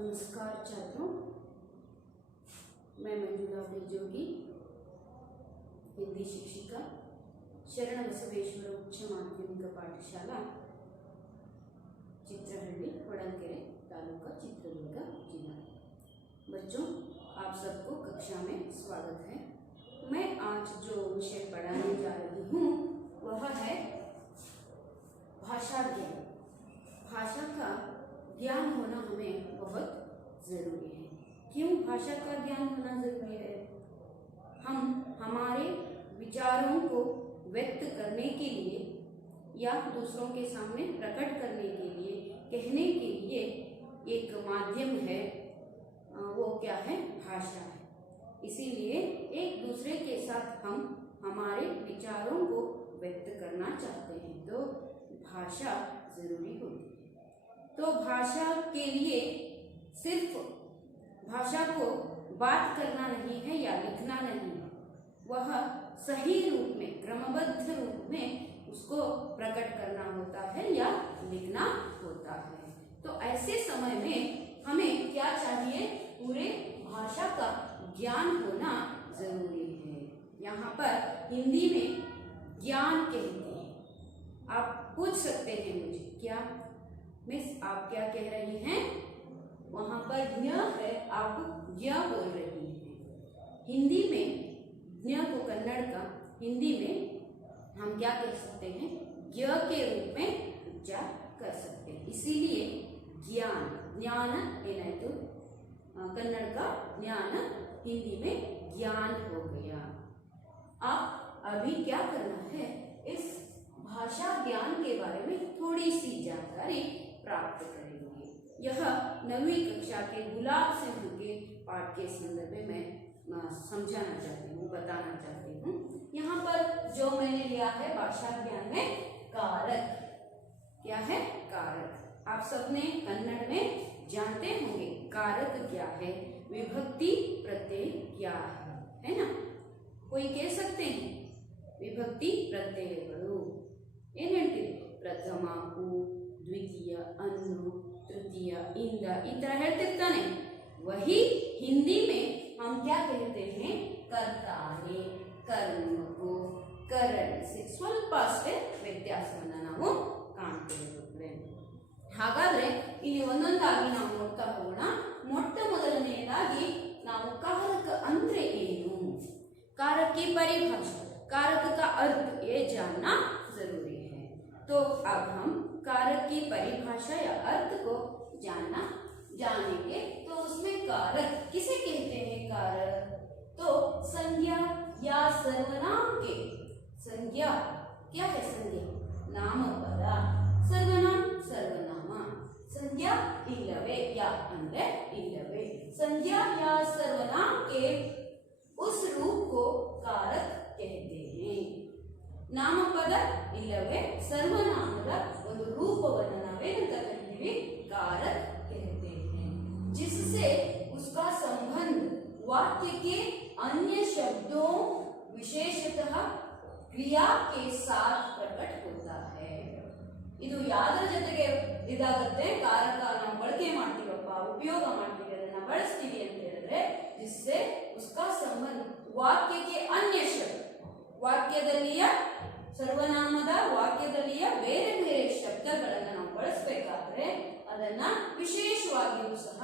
नमस्कार छात्रों, मैं मंजुला जोगी, हिंदी शिक्षिका, शरण बसवेश्वर उच्च माध्यमिक पाठशाला चित्रहಳ್ಳಿ ಹೊಳಲ್ಕೆರೆ तालुका चित्रदुर्ग जिला। बच्चों, आप सबको कक्षा में स्वागत है। मैं आज जो विषय पढ़ाने जा रही हूँ वह है भाषा ज्ञान। भाषा का ज्ञान होना हमें बहुत जरूरी है। क्यों भाषा का ज्ञान होना जरूरी है? हम हमारे विचारों को व्यक्त करने के लिए या दूसरों के सामने प्रकट करने के लिए, कहने के लिए एक माध्यम है, वो क्या है? भाषा है। इसीलिए एक दूसरे के साथ हम हमारे विचारों को व्यक्त करना चाहते हैं तो भाषा जरूरी होती है। तो भाषा के लिए सिर्फ भाषा को बात करना नहीं है या लिखना नहीं है, वह सही रूप में, क्रमबद्ध रूप में उसको प्रकट करना होता है या लिखना होता है। तो ऐसे समय में हमें क्या चाहिए? पूरे भाषा का ज्ञान होना जरूरी है। यहाँ पर हिंदी में ज्ञान कहते हैं। आप पूछ सकते हैं मुझे, क्या मिस आप क्या कह रही हैं? वहां पर ज्ञ है, आप ज्ञ बोल रही हैं। हिंदी में ज्ञ को कन्नड़ का हिंदी में हम क्या कह सकते हैं? ज्ञ के रूप में उच्चार कर सकते हैं। इसीलिए ज्ञान, ज्ञान ಏನಾಯ್ತು? कन्नड़ का ज्ञान हिंदी में ज्ञान हो गया। अब अभी क्या करना है? इस भाषा ज्ञान के बारे में थोड़ी सी जानकारी प्राप्त करेंगे। यह 9वीं कक्षा के गुलाब सिंह के पाठ के संदर्भ में मैं समझाना चाहती हूँ, बताना चाहती हूँ। यहाँ पर जो मैंने लिया है भाषा ज्ञान में कारक। क्या है? कारक। आप सबने कन्नड़ में जानते होंगे कारक क्या है, विभक्ति प्रत्यय क्या है ना? कोई कह सकते हैं विभक्ति प्रत्ययಗಳು ಏನು ಹೇಳ್ತೀವಿ? ಪ್ರಥಮ, ಉ, ದ್ವಿತೀಯ, ಅನ್ನು, तृतीय, इंद, ಈ ತರ ಹೇಳ್ತಿರ್ತಾನೆ। वही हिंदी में हम क्या कहते हैं? कर्ता है, कर्म को करण से ಸ್ವಲ್ಪ ಅಷ್ಟೇ ವ್ಯತ್ಯಾಸವನ್ನ ನಾವು ಕಾಣ್ತೇವೆ। ಹಾಗಾದ್ರೆ ಇಲ್ಲಿ ಒಂದೊಂದಾಗಿ ನಾವು ನೋಡ್ತಾ ಹೋಗೋಣ। ಮೊಟ್ಟ ಮೊದಲನೆಯದಾಗಿ ನಾವು कारक ಅಂದ್ರೆ ಏನು, कारक की परिभाषा, कारक का अर्थ ये जानना जरूरी है। तो अब हम कारक की परिभाषा या अर्थ को जानेंगे। तो उसमें कारक किसे कहते हैं? कारक तो संज्ञा या सर्वनाम के, संज्ञा क्या है? संज्ञा नामपद, सर्वनाम सर्वनाम, संज्ञा इल्लवे या अंदर इल्लवे, संज्ञा या सर्वनाम के उस रूप को कारक कहते हैं। ನಾಮಪದ ಇಲ್ಲವೇ ಸರ್ವನಾಮದ ಒಂದು ರೂಪವನ್ನು ನಾವೇನಂತ ಕರಿತೀವಿ? कारक कहते हैं। जिससे उसका संबंध वाक्य के अन्य शब्दों विशेषतः क्रिया के साथ प्रकट होता है। ಇದು ಯಾದರ ಜೊತೆಗೆ ಇದಾಗುತ್ತೆ? ಕಾರಕ ನಾವು ಬಳಕೆ ಮಾಡ್ತೀವಪ್ಪ, ಉಪಯೋಗ ಮಾಡ್ತೀವಿ, ಅದನ್ನ ಬಳಸ್ತೀವಿ ಅಂತ ಹೇಳಿದ್ರೆ जिससे उसका संबंध वाक्य के अन्य शब्द, ವಾಕ್ಯದಲ್ಲಿಯ ಸರ್ವನಾಮದ ವಾಕ್ಯದಲ್ಲಿಯ ಬೇರೆ ಬೇರೆ ಶಬ್ದಗಳನ್ನು ನಾವು ಬಳಸಬೇಕಾದ್ರೆ ಅದನ್ನ ವಿಶೇಷವಾಗಿಯೂ ಸಹ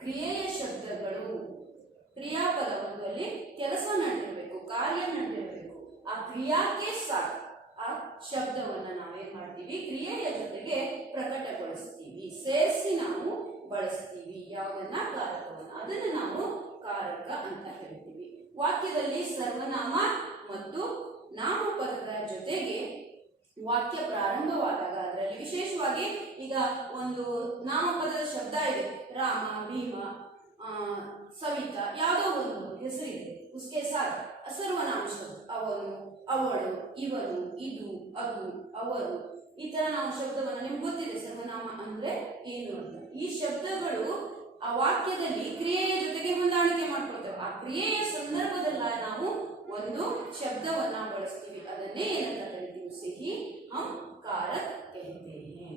ಕ್ರಿಯೆಯ ಶಬ್ದಗಳು, ಕ್ರಿಯಾಪದ ಒಂದಲ್ಲಿ ಕೆಲಸ ನಡೆದಿರಬೇಕು, ಕಾರ್ಯ ನಡೆದಿರಬೇಕು, ಆ ಕ್ರಿಯಾಕ್ಕೆ ಸಾಥ್ ಆ ಶಬ್ದವನ್ನ ನಾವೇನ್ ಮಾಡ್ತೀವಿ? ಕ್ರಿಯೆಯ ಜೊತೆಗೆ ಪ್ರಕಟಗೊಳಿಸ್ತೀವಿ, ಸೇರಿಸಿ ನಾವು ಬಳಸ್ತೀವಿ ಯಾವುದನ್ನ? ಕಾರಕವನ್ನ। ಅದನ್ನ ನಾವು ಕಾರಕ ಅಂತ ಹೇಳ್ತೀವಿ। ವಾಕ್ಯದಲ್ಲಿ ಸರ್ವನಾಮ ಮತ್ತು ನಾಮಪದದ ಜೊತೆಗೆ ವಾಕ್ಯ ಪ್ರಾರಂಭವಾದಾಗ ಅದರಲ್ಲಿ ವಿಶೇಷವಾಗಿ ಈಗ ಒಂದು ನಾಮಪದದ ಶಬ್ದ ಇದೆ, ರಾಮ, ಭೀಮ, ಸವಿತಾ, ಯಾವುದೋ ಒಂದು ಹೆಸರಿದೆ, उसके साथ ಸರ್ವನಾಮ ಶಬ್ದ ಅವನು, ಅವಳು, ಇವನು, ಇದು, ಅದು, ಅವರು, ಈ ತರ ನಾವು ಶಬ್ದವನ್ನು, ನಿಮ್ಗೆ ಗೊತ್ತಿದೆ ಸರ್ವನಾಮ ಅಂದ್ರೆ ಏನು ಅಂತ। ಈ ಶಬ್ದಗಳು ಆ ವಾಕ್ಯದಲ್ಲಿ ಕ್ರಿಯೆಯ ಜೊತೆಗೆ ಹೊಂದಾಣಿಕೆ ಮಾಡ್ಕೊಳ್ತೇವೆ। ಆ ಕ್ರಿಯೆಯ ಸಂದರ್ಭದಲ್ಲಿ ನಾವು ಒಂದು ಶಬ್ದವನ್ನ ಬಳಸ್ತೀವಿ, ಅದನ್ನೇ ಏನಂತ ಕರಿತೀವಿ? ಸಿಹಿ ಹಮ್ कारक कहते हैं।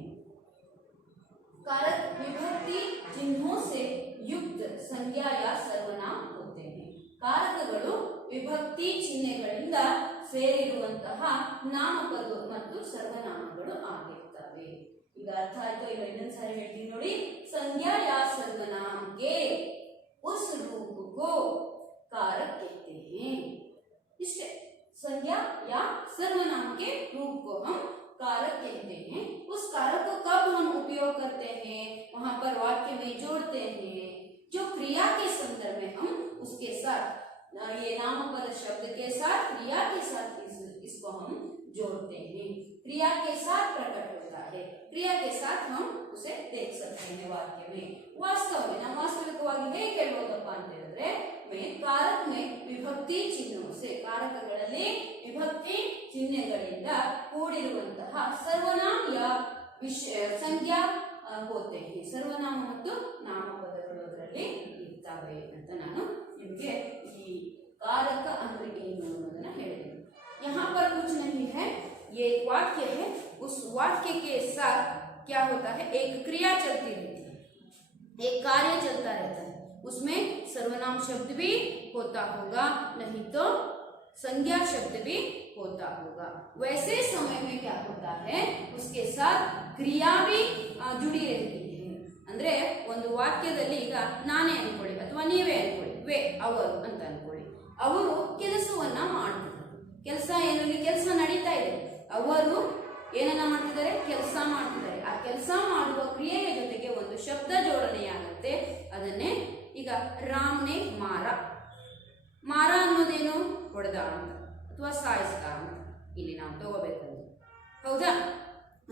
कारक विभक्ति चिन्हों से युक्त संज्ञा या सर्वनाम होते हैं. ಕಾರಕಗಳು ವಿಭಕ್ತಿ ಚಿಹ್ನೆಗಳಿಂದ ಸೇರಿರುವಂತಹ ನಾಮಪದ ಮತ್ತು ಸರ್ವನಾಮಗಳು ಆಗಿರ್ತವೆ. ಈಗ ಅರ್ಥ ಆಯ್ತು. ಈಗ ಇನ್ನೊಂದ್ಸಾರಿ ಹೇಳ್ತೀನಿ ನೋಡಿ. संज्ञा या सर्वनाम के उस रूप को कारक कहते हैं. इष्टे संज्ञा या सर्वनाम के रूप को हम कारक कहते हैं. उस कारक को कब हम उपयोग करते हैं? वहां पर वाक्य में जोड़ते हैं. जो क्रिया के संदर्भ में हम उसके साथ ये नामपद शब्द के साथ क्रिया के साथ इसको हम जोड़ते हैं. क्रिया के साथ प्रकट होता है. क्रिया के साथ हम उसे देख सकते हैं वाक्य में. वास्तव में ನಾವು ವಾಸ್ತವಿಕವಾಗಿ ಹೇಗೆ ಹೇಳಬಹುದಪ್ಪ ಅಂತ ಹೇಳಿದ್ರೆ कारक में विभक्ति चिन्हों से कारकಗಳಲ್ಲಿ ವಿಭಕ್ತಿ ಚಿಹ್ನೆಗಳಿಂದ ಕೂಡಿರುವಂತಹ ಸರ್ವನಾಮ या ಸಂಜ್ಞಾ ಹೋತೆ हैं. ಸರ್ವನಾಮ ಮತ್ತು ನಾಮಪದಗಳು ಅದರಲ್ಲಿ ಇರ್ತವೆ ಅಂತ ನಾನು ನಿಮಗೆ ಈ कारक ಅಂದ್ರೆ ಏನು ಅನ್ನೋದನ್ನ ಹೇಳಿದೆ. यहाँ पर कुछ नहीं है. ये एक वाक्य है. उस वाक्य के साथ क्या होता है? एक क्रिया चलती रहती है, एक कार्य चलता रहता है. उसमें सर्वनाम शब्द भी होता होगा, नहीं तो संज्ञा शब्द भी होता होगा. वैसे समय में क्या होता है? उसके साथ क्रिया भी जुड़ी रहती है. ಅಂದ್ರೆ ಒಂದು ವಾಕ್ಯದಲ್ಲಿ ಈಗ ನಾನೇ ಅನ್ಕೊಳ್ಳಿ ಅಥವಾ ನೀವೇ ಅನ್ಕೊಳ್ಳಿ, ವೇ ಅವರು ಅಂತ ಅನ್ಕೊಳ್ಳಿ. ಅವರು ಕೆಲಸವನ್ನ ಮಾಡ್ತಿದ್ದಾರೆ. ಕೆಲಸ ಏನು? ಇಲ್ಲಿ ಕೆಲಸ ನಡೀತಾ ಇದೆ. ಅವರು ಏನನ್ನ ಮಾಡ್ತಿದ್ದಾರೆ? ಕೆಲಸ ಮಾಡ್ತಿದ್ದಾರೆ. ಆ ಕೆಲಸ ಮಾಡುವ ಕ್ರಿಯೆಯ ಜೊತೆಗೆ ಒಂದು ಶಬ್ದ ಜೋಡಣೆಯಾಗುತ್ತೆ. ಅದನ್ನೇ ಈಗ ರಾಮ್ನೆ ಮಾರ. ಮಾರ ಅನ್ನೋದೇನು? ಹೊಡೆದ ಅಂತ ಅಥವಾ ಸಾಯಿಸ್ತ ಅಂತ ಇಲ್ಲಿ ನಾವು ತಗೋಬೇಕಂತ. ಹೌದಾ?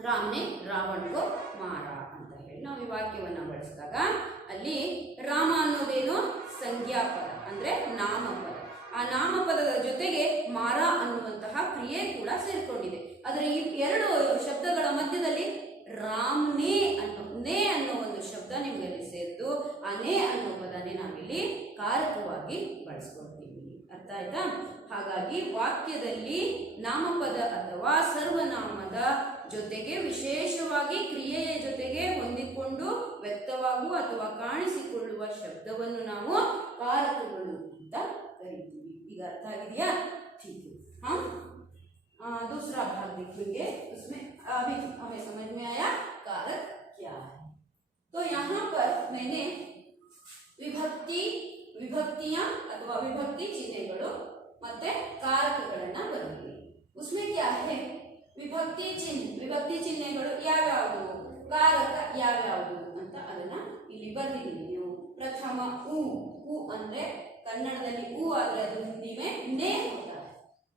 ರಾಮ್ನೆ ರಾವಣ್ಗೋ ಮಾರ ಅಂತ ಹೇಳಿ ನಾವು ಈ ವಾಕ್ಯವನ್ನ ಬಳಸಿದಾಗ ಅಲ್ಲಿ ರಾಮ ಅನ್ನೋದೇನು? ಸಂಜ್ಞಾಪದ ಅಂದ್ರೆ ನಾಮಪದ. ಆ ನಾಮಪದದ ಜೊತೆಗೆ ಮಾರ ಅನ್ನುವಂತಹ ಕ್ರಿಯೆ ಕೂಡ ಸೇರಿಕೊಂಡಿದೆ. ಆದರೆ ಈ ಎರಡು ಶಬ್ದಗಳ ಮಧ್ಯದಲ್ಲಿ ರಾಮ್ನೇ ಅನ್ನೋ ಒಂದು ಶಬ್ದ ನಿಮಗೆ ಸೇರಿದ್ದು ಆ ನೇ ಅನ್ನೋ ಪದನೇ ನಾವಿಲ್ಲಿ ಕಾರಕವಾಗಿ ಬಳಸ್ಕೊಳ್ತೀವಿ. ಅರ್ಥ ಆಯ್ತಾ? ಹಾಗಾಗಿ ವಾಕ್ಯದಲ್ಲಿ ನಾಮಪದ ಅಥವಾ ಸರ್ವನಾಮದ ಜೊತೆಗೆ ವಿಶೇಷವಾಗಿ ಕ್ರಿಯೆಯ ಜೊತೆಗೆ ಹೊಂದಿಕೊಂಡು ವ್ಯಕ್ತವಾಗುವ ಅಥವಾ ಕಾಣಿಸಿಕೊಳ್ಳುವ ಶಬ್ದವನ್ನು ನಾವು ಕಾರಕಗಳು ಅಂತ ಕರಿತೀವಿ. ಈಗ ಅರ್ಥ ಆಗಿದೆಯಾ? ठीक है. हम दूसरा भाग देखेंगे. उसमें अभी हमें समझ में आया कारक क्या है. तो यहाँ पर मैंने ವಿಭಕ್ತಿಯಾं ಅಥವಾ ವಿಭಕ್ತಿ ಚಿಹ್ನೆಗಳು ಮತ್ತೆ ಕಾರಕಗಳನ್ನ ಬರೆದಿದ್ದೀನಿ. उसमें क्या है? ವಿಭಕ್ತಿ ಚಿಹ್ನೆಗಳು ಯಾವ್ಯಾವುದು, ಕಾರಕ ಯಾವ್ಯಾವುದು ಅಂತ ಅದನ್ನ ಇಲ್ಲಿ ಬರೆದಿದ್ದೀನಿ. ನೀವು ಪ್ರಥಮ ಉ ಅಂದ್ರೆ ಕನ್ನಡದಲ್ಲಿ ಉ ಆದ್ರೆ ಅದು ಹಿಂದಿ में ನೇ होता है.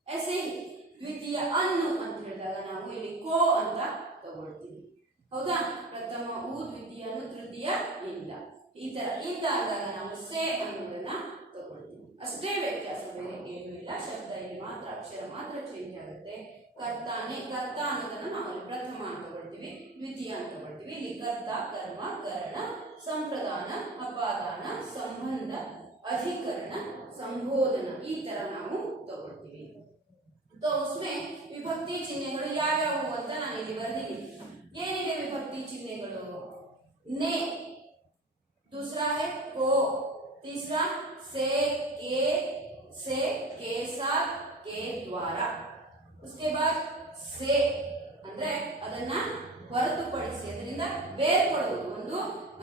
ऐसे ही ದ್ವಿತೀಯ ಅನ್ನು ಅಂತ ಹೇಳಿದಾಗ ನಾವು ಇಲ್ಲಿ ಕೋ ಅಂತ ತಗೊಳ್ತೀವಿ. ಹೌದಾ? ಪ್ರಥಮ ಉ, ದ್ವಿತೀಯ ಅನ್ನು, ತೃತೀಯ ಇಂದ. ಈ ತರ ಇಂದ ಆದಾಗ ನಾವು ಸೇ ಅನ್ನೋದನ್ನ ತಗೊಳ್ತೀವಿ. ಅಷ್ಟೇ ವ್ಯತ್ಯಾಸ, ಬೇರೆ ಏನೂ ಇಲ್ಲ. ಶಬ್ದ ಇಲ್ಲಿ ಮಾತ್ರ ಅಕ್ಷರ ಮಾತ್ರ ಚೇಂಜ್ ಆಗುತ್ತೆ. ಕರ್ತ ಅನ್ನೋದನ್ನ ನಾವು ಅಲ್ಲಿ ಪ್ರಥಮ ಅಂತ ತಗೊಳ್ತೀವಿ, ದ್ವಿತೀಯ ಅಂತ ತಗೊಳ್ತೀವಿ. ಇಲ್ಲಿ ಕರ್ತ, ಕರ್ಮ, ಕರಣ, ಸಂಪ್ರದಾನ, ಅಪಾದಾನ, ಸಂಬಂಧ, ಅಧಿಕರಣ, ಸಂಬೋಧನ ಈ ತರ ನಾವು ತಗೊಳ್ತೀವಿ. तो उसमें ವಿಭಕ್ತಿ ಚಿಹ್ನೆಗಳು ಯಾವ್ಯಾವು ಅಂತ ನಾನು ಇಲ್ಲಿ ಬರೆದಿದ್ದೀನಿ. ಏನಿದೆ ವಿಭಕ್ತಿ ಚಿಹ್ನೆಗಳು? ने, दूसरा है को, तीसरा से, के साथ, के द्वारा. उसके बाद से ಅಂದ್ರೆ ಅದನ್ನ ಹೊರತುಪಡಿಸಿ, ಅದರಿಂದ ಬೇರ್ಪಡುವುದು. ಒಂದು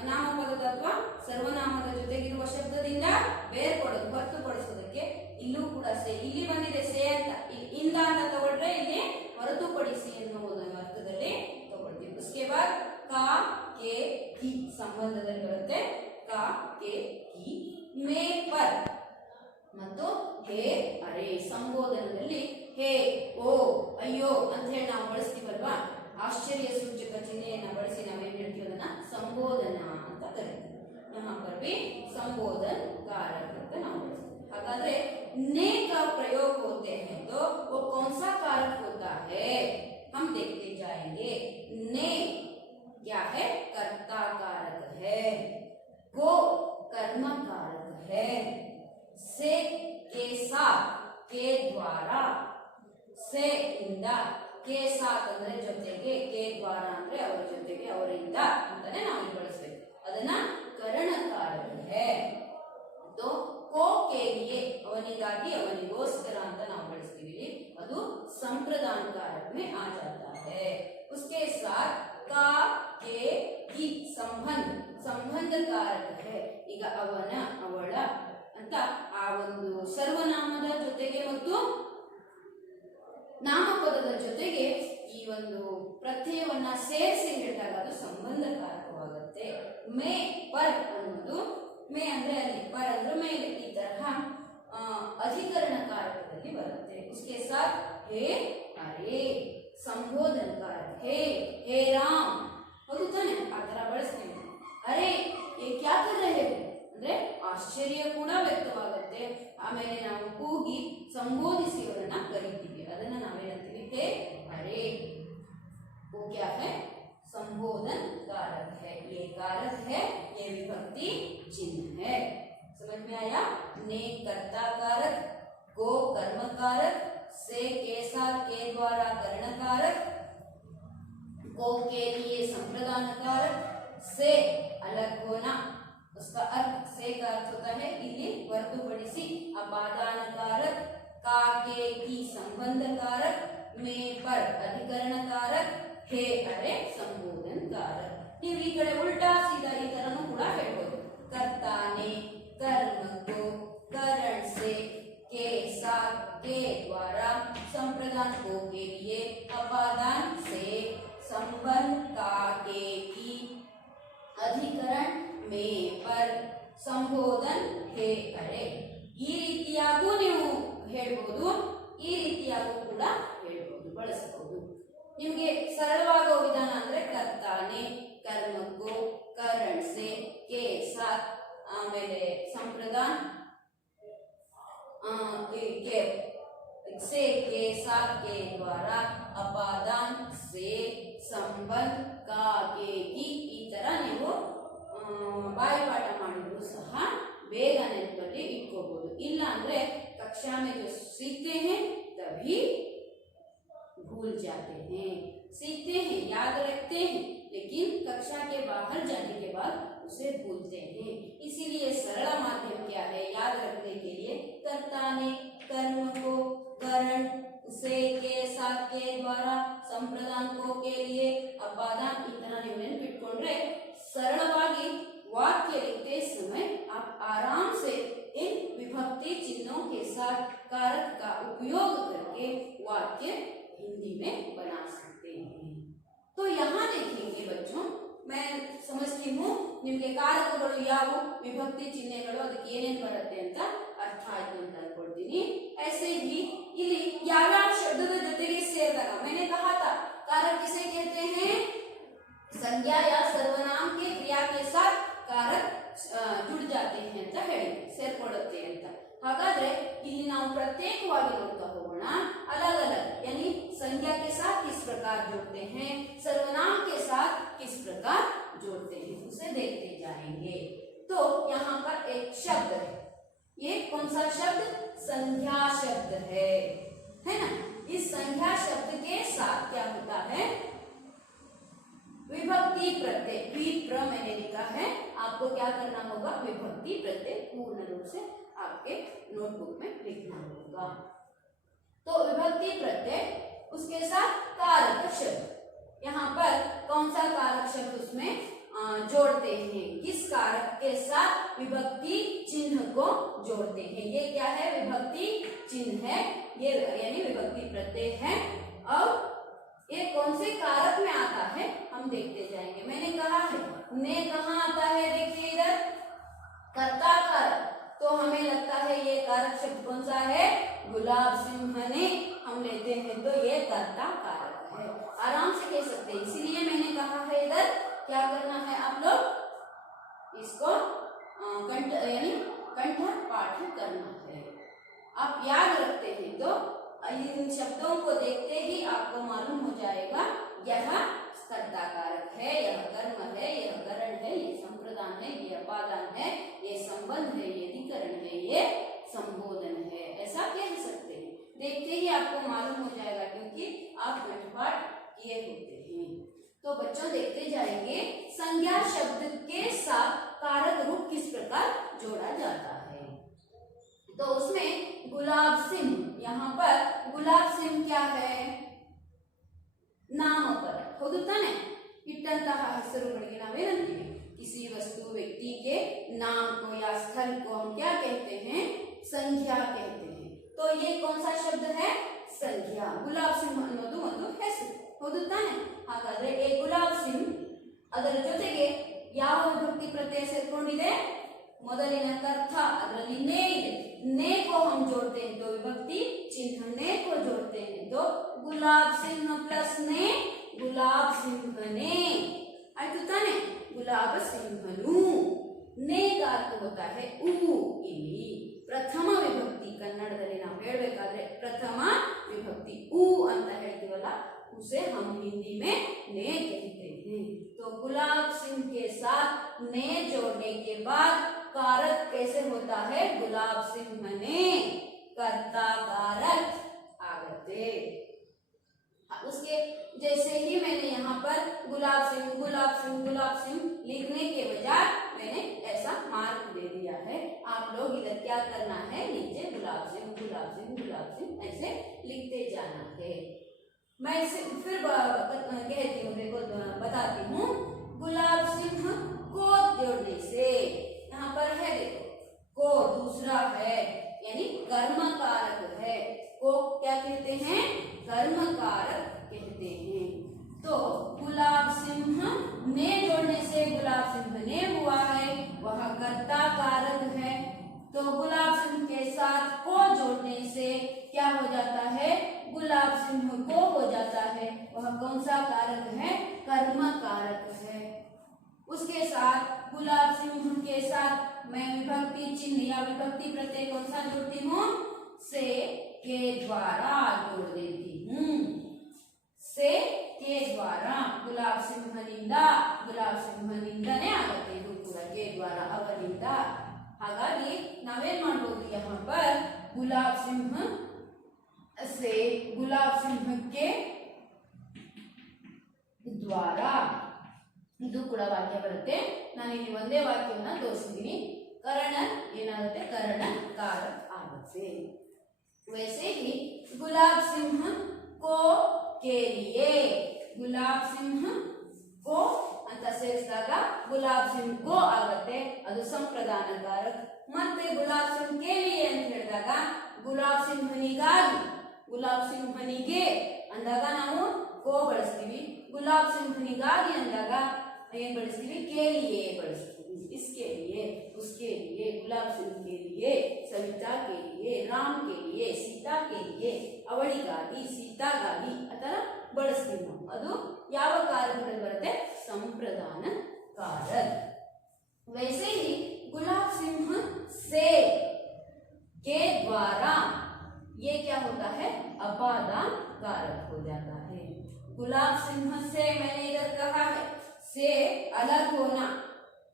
ನಾಮಪದದ ಅಥವಾ ಸರ್ವನಾಮದ ಜೊತೆಗಿರುವ ಶಬ್ದದಿಂದ ಬೇರ್ಪಡೋದು, ಹೊರತುಪಡಿಸೋದಕ್ಕೆ. ಇಲ್ಲೂ ಕೂಡ ಸೇ, ಇಲ್ಲಿ ಬಂದಿದೆ ಸೇ ಅಂತ, ಇಂದ ಅಂತ ತಗೊಳ್ರೆ ಇಲ್ಲಿ ಹೊರತುಪಡಿಸಿ ಎನ್ನುವ ಅರ್ಥದಲ್ಲಿ ತಗೊಳ್ತೀವಿ. उसके बाद का, के, की ಸಂಬಂಧದಲ್ಲಿ ಬರುತ್ತೆ. का, के, की, में, पर ಮತ್ತು ಹೇ, ಅರೆ ಸಂಬೋಧನದಲ್ಲಿ ಹೇ, ಓ, ಅಯ್ಯೋ ಅಂತ ಹೇಳಿ ನಾವು ಬಳಸ್ತೀವಲ್ವಾ? ಆಶ್ಚರ್ಯ ಸೂಚಕ ಚಿಹ್ನೆಯನ್ನ ಬಳಸಿ ನಾವೇನ್ ಹೇಳ್ತೀವಿ? ಅದನ್ನ ಸಂಬೋಧನ ಅಂತ ಕರೀತೀವಿ. यहाँ पर भी संबोधन कारक ಅಂತ ನಾವು ಬಳಸ್ತೀವಿ. ಹಾಗಾದ್ರೆ ने का प्रयोग होते हैं तो वो कौन सा कारक होता है? हम देखते जाएंगे. ने क्या है? कर्ता कारक है. को कर्म कारक है. से के साथ, के द्वारा, से इंदा, ಕೆ ಸಾತ್ ಅಂದ್ರೆ ಜೊತೆಗೆ, ಕೆ ದ್ವಾರ ಅಂದ್ರೆ ಅವರ ಜೊತೆಗೆ, ಅವರಿಂದ ಅಂತಾನೆ ನಾವು ಇಲ್ಲಿ ಬಳಸಬೇಕು. ಅದನ್ನ ಕರಣಕಾರಕ ಹೈ. तो को के लिए ಅವನಿಗಾಗಿ ಅವನಿಗೋಸ್ಕರ ಅಂತ ನಾವು ಬಳಸ್ತೀವಿ. ಅದು संप्रदान कारक में आ जाता है. उसके साथ का के की संबंध कारक है. ಈಗ ಅವನ ಅವಳ ಅಂತ ಆ ಒಂದು ಸರ್ವನಾಮದ ಜೊತೆಗೆ ಮತ್ತು ನಾಮಪದದ ಜೊತೆಗೆ ಈ ಒಂದು ಪ್ರತ್ಯಯವನ್ನ ಸೇರಿಸಿ ಹೇಳಿದಾಗ ಅದು ಸಂಬಂಧಕಾರಕವಾಗುತ್ತೆ. ಮೇ ಪರ್ ಅನ್ನೋದು, ಮೇ ಅಂದ್ರೆ ಅಲ್ಲಿ, ಪರ್ ಅಂದ್ರೆ ಮೇಲೆ, ಈ ತರಹ ಅಧಿಕರಣ ಕಾರಕದಲ್ಲಿ ಬರುತ್ತೆ. उसके साथ हे अरे संबोधन कारक हे, हे राम, ಹೌದು ತಾನೆ, ಆ ತರ ಬಳಸ್ತೀವಿ. ಅರೆ ये क्या कर रहे हो ಅಂದ್ರೆ ಆಶ್ಚರ್ಯ ಕೂಡ ವ್ಯಕ್ತವಾಗುತ್ತೆ. ಆಮೇಲೆ ನಾವು ಕೂಗಿ ಸಂಬೋಧಿಸಿ ಅವರನ್ನ ಕರೀತೀವಿ, ಅದನ್ನ ನಾವೇನಂತೀವಿ, ಹೇ ಅರೆ. वो क्या है, संबोधन कारक है. ये कारक है, ये विभक्ति चिन्ह है. समझ में आया? ने कर्ता कारक, को कर्म कारक, से के साथ के द्वारा कर्ण कारक, को के लिए संप्रदान कारक, से अलग होना, उसका अर्थ, से का अर्थ होता है ಇಲ್ಲಿ ಹೊರತುಪಡಿಸಿ, ಅಪಾದಾನ कारक, का के की संबंध कारक, में पर अधिकरण कारक, हे अरे संबोधन कारक. ನೀವು ಈ ಕಡೆ ಉಲ್ಟಾ ಸೀದಾ ಈ ತರನು ಕೂಡ ಹೇಳ್ಬೋದು. कर्ता ने कर्म को करण से, के साथ के द्वारा, संप्रदान को के लिए, अपादान से, संबंध का के की, अधिकरण में पर, संबोधन हे अरे. ಈ ರೀತಿಯಾಗೂ ನೀವು ಹೇಳ್ಬೋದು, ಈ ರೀತಿಯಾಗೂ ಕೂಡ ಹೇಳ್ಬೋದು, ಬಳಸಬಹುದು. ನಿಮಗೆ ಸರಳವಾಗುವ ವಿಧಾನ ಅಂದ್ರೆ ಕರ್ತಾನೆ, ಕರ್ಮಕ್ಕೋ, ಕರಣ್ ಸೆ, ಕೆ ಸಾತ್, ಆಮೇಲೆ ಸಂಪ್ರದಾನ್, से के साथ के द्वारा, अपादान से, संबंध का के की, ಈ ತರ ನೀವು ಬಾಯಿಪಾಠ ಮಾಡಿದ್ರು ಸಹ ಬೇಗ ನೆನಪಲ್ಲಿ ಇಟ್ಕೋಬಹುದು. ಇಲ್ಲ ಅಂದ್ರೆ कक्षा में जो सीखते हैं तभी भूल जाते हैं. सीखते हैं, याद रखते हैं, लेकिन कक्षा के बाहर जाने के बाद उसे भूलते हैं. इसीलिए सरल माध्यम क्या है याद रखने के लिए, कर्ता ने कर्म को करण से, के साथ के द्वारा, संप्रदान को के लिए, अपादान, ಈ ತರ ನೀವು ನೆನಪಿಟ್ಕೊಂಡ್ರೆ सरलವಾಗಿ वाक्य लिखते समय आप आराम से इन विभक्ति चिन्हों के साथ कारक का उपयोग करके वाक्य हिंदी में बना सकते हैं. तो यहाँ देखेंगे बच्चों, मैं समझती हूँ ನಿಮಗೆ ಕಾರಕಗಳು ಯಾವುವು, ವಿಭಕ್ತಿ ಚಿಹ್ನೆಗಳು, ಅದಕ್ಕೆ ಏನೇನು ಬರುತ್ತೆ ಅಂತ ಅರ್ಥ ಆಯ್ತು ಅಂತ ಅನ್ಕೊಳ್ತೀನಿ. ऐसे ही ಇಲ್ಲಿ ಯಾವ್ಯಾವ ಶಬ್ದದ ಜೊತೆಗೆ ಸೇರಿದಾಗ, मैंने कहा था कारक किसे कहते हैं, संज्ञा या सर्वनाम के क्रिया के साथ कारक जुड़ जाते हैं ಅಂತ ಹೇಳಿ, ಸೇರ್ಕೊಳ್ಳುತ್ತೆ ಅಂತ. ಹಾಗಾದ್ರೆ ಇಲ್ಲಿ ನಾವು ಪ್ರತ್ಯೇಕವಾಗಿ ನೋಡ್ತಾ ಹೋಗೋಣ. अलग अलग यानी संज्ञा के साथ किस प्रकार जोड़ते हैं, सर्वनाम के साथ किस प्रकार जोड़ते हैं, उसे देखते जाएंगे. तो यहाँ पर एक शब्द है, ये कौन सा शब्द, संज्ञा शब्द है ना. इस संज्ञा शब्द के साथ क्या होता है, विभक्ति प्रत्यय, विप्र मैंने लिखा है, आपको क्या करना होगा, विभक्ति प्रत्यय पूर्ण रूप से आपके नोटबुक में लिखना होगा. तो विभक्ति प्रत्यय, उसके साथ कारक शब्द, यहाँ पर कौन सा कारक शब्द उसमें जोड़ते हैं, किस कारक के साथ विभक्ति चिन्ह को जोड़ते हैं. ये क्या है, विभक्ति चिन्ह है, ये यानी विभक्ति प्रत्यय है. और ये कौन से कारक में आता है हम देखते जाएंगे. मैंने कहा है ने कहाँ आता है, देखिए इधर कर्ता कारक, तो हमें लगता है ये कारक शब्द कौन सा है, गुलाब सिंह ने हम लेते हैं तो ये कर्ता कारक है, आराम से कह सकते हैं. इसीलिए मैंने कहा है इधर क्या करना है, आप लोग इसको कंठ यानी कंठ पाठ करना है. आप याद रखते हैं तो इन शब्दों को देखते ही आपको मालूम हो जाएगा यह कर्ता कारक है, यह कर्म है, यह करण है, ये संप्रदान है, ये अपादान है, ये संबंध है, ये अधिकरण है, ये संबोधन है, ऐसा कह सकते हैं. देखते ही आपको मालूम हो जाएगा क्योंकि आप कंठपाठ तो बच्चों देखते जाएंगे संज्ञा शब्द के साथ कारक रूप किस प्रकार जोड़ा जाता है। तो उसमें गुलाब सिंह, यहाँ पर गुलाब सिंह क्या है, ನಾಮಪದ ಹೌದು ತಾನೆ। ಇಟ್ಟಂತಹ ಹೆಸರುಗಳಿಗೆ ನಾವೇನಂತೀವಿ, किसी वस्तु व्यक्ति के नाम को या स्थल को हम क्या कहते हैं, संज्ञा कहते हैं। तो ये कौन सा शब्द है, संज्ञा। गुलाब सिंह ಅನ್ನೋದು ಒಂದು ಹೆಸರು ಹೌದು ತಾನೆ। ಹಾಗಾದ್ರೆ ಈ ಗುಲಾಬ್ ಸಿಂಗ್ ಅದರ ಜೊತೆಗೆ ಯಾವ ವಿಭಕ್ತಿ ಪ್ರತ್ಯಯ ಸೇರ್ಕೊಂಡಿದೆ, ಮೊದಲಿನ ಕರ್ತ ಅದರಲ್ಲಿ ನೇ ಇದೆ, ने को हम जोड़ते हैं तो विभक्ति चिन्ह ने को जोड़ते हैं तो गुलाब सिंह प्लस ने गुलाब सिंहने आयतु ताने। गुलाब सिंहनु ने का अर्थ होता है ऊ। ಇಲ್ಲಿ ಪ್ರಥಮ ವಿಭಕ್ತಿ ಕನ್ನಡದಲ್ಲಿ ನಾವು ಹೇಳಬೇಕಾದ್ರೆ ಪ್ರಥಮ ವಿಭಕ್ತಿ ऊ ಅಂತ ಹೇಳ್ತೀವಲ್ಲ, उसे हम हिंदी में ने कहते हैं। तो गुलाब सिंह के साथ ने जोड़ने के बाद कारक कैसे होता है, गुलाब सिंह ने कर्ता कारक आगते। उसके जैसे ही मैंने यहाँ पर गुलाब सिंह गुलाब सिंह गुलाब सिंह लिखने के बजाय मैंने ऐसा मार्क दे दिया है। आप लोग इधर क्या करना है, नीचे गुलाब सिंह गुलाब सिंह गुलाब सिंह ऐसे लिखते जाना है। मैं फिर कहती हूँ, देखो बताती हूँ। गुलाब सिंह को जोड़ने से यहाँ पर है, देखो को दूसरा है यानी कर्म कारक है, को क्या कहते हैं, कर्म कारक कहते हैं। तो गुलाब सिंह ने जोड़ने से गुलाब सिंह ने हुआ है, वह कर्ता कारक है। तो गुलाब सिंह के साथ को जोड़ने से क्या हो जाता है, गुलाब सिंह को हो जाता है, वह कौन सा कारक है, कर्म कारक है। उसके साथ गुलाब सिंह के साथ मैं विभक्ति चिन्ह या विभक्ति प्रत्यय कौन सा जोड़ती हूँ, से के द्वारा जोड़ देती हूँ। से के द्वारा गुलाब सिंहनिंದ ಗುಲಾಬ್ ಸಿಂಹನಿಂದನೇ ಆಗುತ್ತೆ, ಇದು ಕೂಡ के द्वारा ಅವರಿಂದ। ಹಾಗಾಗಿ ನಾವೇನ್ ಮಾಡಬಹುದು, यहाँ पर गुलाब सिंह से गुलाब सिंह के द्वारा ಇದು ಕೂಡ ವಾಕ್ಯ ಬರುತ್ತೆ। ನಾನು ಇಲ್ಲಿ ಒಂದೇ ವಾಕ್ಯವನ್ನ ತೋರಿಸಿದ್ದೀನಿ। ಕರಣ ಏನಾಗುತ್ತೆ, ಕರಣ कारक ಆಗುತ್ತೆ। वैसे ही गुलाब सिंह को के लिए गुलाब सिंह को ಅಂತ ಸೇರಿಸಿದಾಗ ಗುಲಾಬ್ ಸಿಂಗ್ ಗೋ ಆಗುತ್ತೆ, ಅದು ಸಂಪ್ರದಾನ कारक। ಮತ್ತೆ ಗುಲಾಬ್ ಸಿಂಗ್ के लिए ಅಂತ ಹೇಳಿದಾಗ ಗುಲಾಬ್ ಸಿಂಹನಿಗಾಗಿ ಗುಲಾಬ್ ಸಿಂಹನಿಗೆ ಅಂದಾಗ ನಾವು ಗೋ ಬಳಸ್ತೀವಿ, ಗುಲಾಬ್ ಸಿಂಹನಿಗಾಗಿ ಅಂದಾಗ ಏನ್ ಬಳಸ್ತೀವಿ, के लिए ಬಳಸ್ತೀವಿ। इसके लिए उसके लिए गुलाब सिंह के लिए सविता के लिए राम के लिए सीता के लिए ಅವಳಿಗಾಗಿ ಸೀತಾಗಾಗಿ ಆತರ ಬಳಸ್ತೀವಿ ನಾವು। ಅದು ಯಾವ ಕಾರಕದಲ್ಲಿ ಬರುತ್ತೆ, ಸಂಪ್ರದಾನ कारक। वैसे ही गुलाब सिंह से के द्वारा ये क्या होता है, अपादान कारक हो जाता है। गुलाब सिंह से मैंने इधर कहा है, से अलग होना,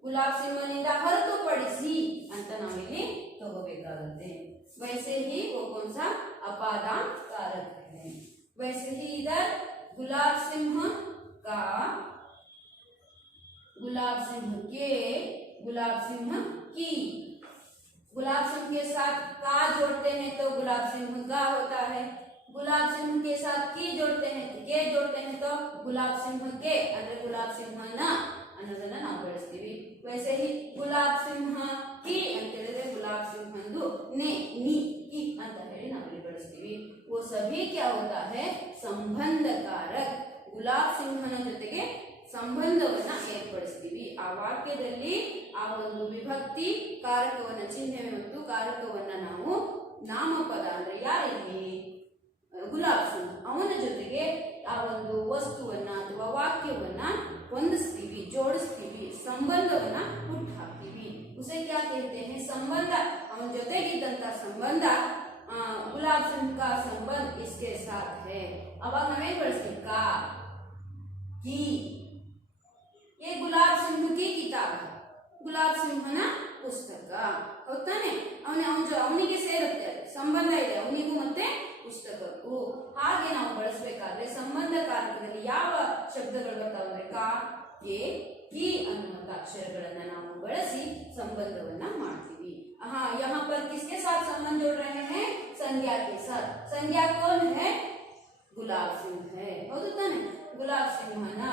गुलाब सिंहनिಂದ ಹೊರತುಪಡಿಸಿ ಅಂತ ನಾವಿಲ್ಲಿ ತಗೋಬೇಕಾಗುತ್ತೆ। वैसे ही वो कौन सा अपादान कारक है। वैसे ही इधर गुलाब सिंह का, गुलाब सिंह के, गुलाब सिंह की, गुलाब सिंह के साथ का जोड़ते हैं तो गुलाब सिंह का होता है। गुलाब सिंह के साथ की जोड़ते हैं, के जोड़ते हैं तो गुलाब सिंह के ಅಂದ್ರೆ ಗುಲಾಬ್ ಸಿಂಹನ ಅನ್ನೋದನ್ನ ನಾವು ಬಳಸ್ತೀವಿ। वैसे ही गुलाब सिंह की ಅಂತ ಹೇಳಿದ್ರೆ गुलाब सिंहಂದು ने नी की ಅಂತ ಹೇಳಿ ನಾವು ಇಲ್ಲಿ ಬಳಸ್ತೀವಿ। वो सभी क्या होता है, ಸಂಬಂಧ कारक। ಗುಲಾಬ್ ಸಿಂಹನ ಜೊತೆಗೆ ಸಂಬಂಧವನ್ನ ಏರ್ಪಡಿಸ್ತೀವಿ। ಆ ವಾಕ್ಯದಲ್ಲಿ ಆ ಒಂದು ವಿಭಕ್ತಿ ಕಾರಕವನ್ನ ಚಿಹ್ನೆ ಮತ್ತು ಕಾರಕವನ್ನ ನಾವು ನಾಮಪದ ಅಂದ್ರೆ ಯಾರಿಗೆ, ಗುಲಾಬ್ ಸಿಂಗ್ ಅವನ ಜೊತೆಗೆ ಆ ಒಂದು ವಸ್ತುವನ್ನ ಅಥವಾ ವಾಕ್ಯವನ್ನ ಹೊಂದಿಸ್ತೀವಿ, ಜೋಡಿಸ್ತೀವಿ, ಸಂಬಂಧವನ್ನ ಹುಟ್ಟು ಹಾಕ್ತೀವಿ। उसे क्या कहते हैं, संबंध। ಅವನ ಜೊತೆಗಿದ್ದಂತ ಸಂಬಂಧ गुलाब सिंह का संबंध इसके साथ है। ಅವಾಗ ನಾವೇನ್ ಬಳಸ್ತೀವಿ, का की। ये गुलाब सिंह की किताब है, गुलाब सिंहನ ಪುಸ್ತಕ ಹೌದಾನೆ। ಅವನಿಗೆ ಸೇರುತ್ತೆ, ಸಂಬಂಧ ಇದೆ ಅವನಿಗೂ ಮತ್ತೆ ಪುಸ್ತಕ ಪುಸ್ತಕಕ್ಕೂ. ಹಾಗೆ ನಾವು ಬಳಸಬೇಕಾದ್ರೆ ಸಂಬಂಧ ಕಾರಕದಲ್ಲಿ ಯಾವ ಶಬ್ದಗಳು ಬರ್ತಾವಂದ್ರೆ ಕ, ಕೆ, ಕಿ ಅನ್ನುವಂಥ ಅಕ್ಷರಗಳನ್ನ ನಾವು ಬಳಸಿ ಸಂಬಂಧವನ್ನ ಮಾಡ್ತೀವಿ. यहाँ पर किसके साथ संबंध जोड़ रहे हैं? संज्ञा के साथ. संज्ञा कौन है? गुलाब सिंह है. ಹೌದು ತಾನೆ? ಗುಲಾಬ್ ಸಿಂಹನ,